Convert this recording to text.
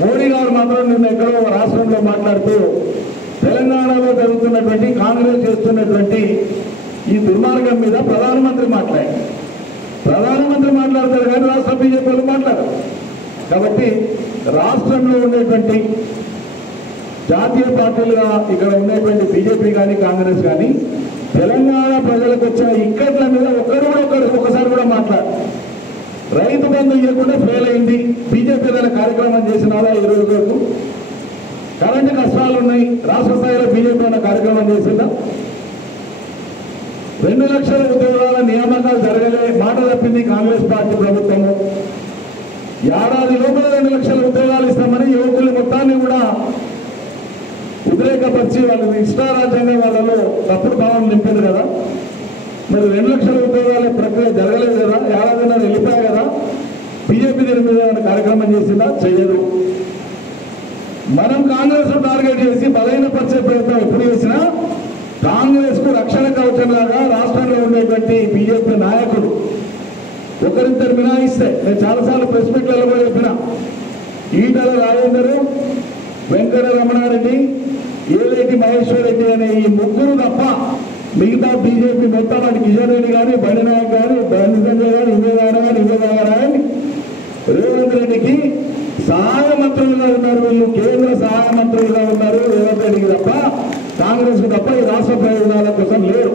మోడీ గారు మాత్రం నిన్న ఎక్కడో రాష్ట్రంలో మాట్లాడుతూ తెలంగాణలో జరుగుతున్నటువంటి కాంగ్రెస్ చేస్తున్నటువంటి ఈ దుర్మార్గం మీద ప్రధానమంత్రి మాట్లాడతారు కానీ రాష్ట్ర బీజేపీలు మాట్లాడరు. కాబట్టి రాష్ట్రంలో ఉండేటువంటి జాతీయ పార్టీలుగా ఇక్కడ ఉండేటువంటి బీజేపీ కానీ కాంగ్రెస్ కానీ తెలంగాణ ప్రజలకు వచ్చిన ఇక్కట్ల మీద ఒకసారి కూడా మాట్లాడు. రైతు బంధు ఇవ్వకుండా ఫెయిల్ అయింది. బీజేపీ ఏదైనా కార్యక్రమం చేసినారా ఈ రోజు వరకు? కరెంటు కష్టాలు ఉన్నాయి, రాష్ట్ర స్థాయిలో బీజేపీ అన్న కార్యక్రమం చేసిందా? 2 లక్షల ఉద్యోగాల నియామకాలు జరగలే, మాట తప్పింది కాంగ్రెస్ పార్టీ ప్రభుత్వము. ఏడాది లోపల 2 లక్షల ఉద్యోగాలు ఇస్తామని యువకులు మొత్తాన్ని కూడా ఉద్రేకపరిచి వాళ్ళు ఇష్టారాజ్యంగా వాళ్ళలో తప్పుడు భావన నింపారు కదా. మరి 2 లక్షల ఉద్యోగాల ప్రక్రియ జరగలేదు కదా, ఏడాదిన్నర వెళ్ళిపోయాయి కదా. బీజేపీ దీని మీద కార్యక్రమం చేసిందా? చెయ్యదు. మనం కాంగ్రెస్ టార్గెట్ చేసి బలహీనపరిచే ప్రయత్నం ఎప్పుడు చేసినా కాంగ్రెస్ కు రక్షణ కవచంలాగా రాష్ట్రంలో ఉండేటువంటి బీజేపీ నాయకులు ఒకరిద్దరు మినాయిస్తే, నేను చాలాసార్లు ప్రెస్ మీట్లలో కూడా చెప్పిన, ఈటల రాజేందర్, వెంకట రమణారెడ్డి, ఏలేటి మహేశ్వర్ రెడ్డి అనే ఈ ముగ్గురు తప్ప మిగతా బీజేపీ మొత్తం అటు కిషన్ రెడ్డి కానీ, బండి నాయక్ కానీ, బండి సంజయ్ కానీ, ఇంద్రగారు రేవంత్ రెడ్డికి సహాయ మంత్రులుగా ఉన్నారు. వీళ్ళు కేంద్ర సహాయ మంత్రులుగా ఉన్నారు రేవంత్ రెడ్డికి తప్ప, కాంగ్రెస్ కు తప్ప ఈ రాష్ట్ర ప్రయోజనాల కోసం లేరు.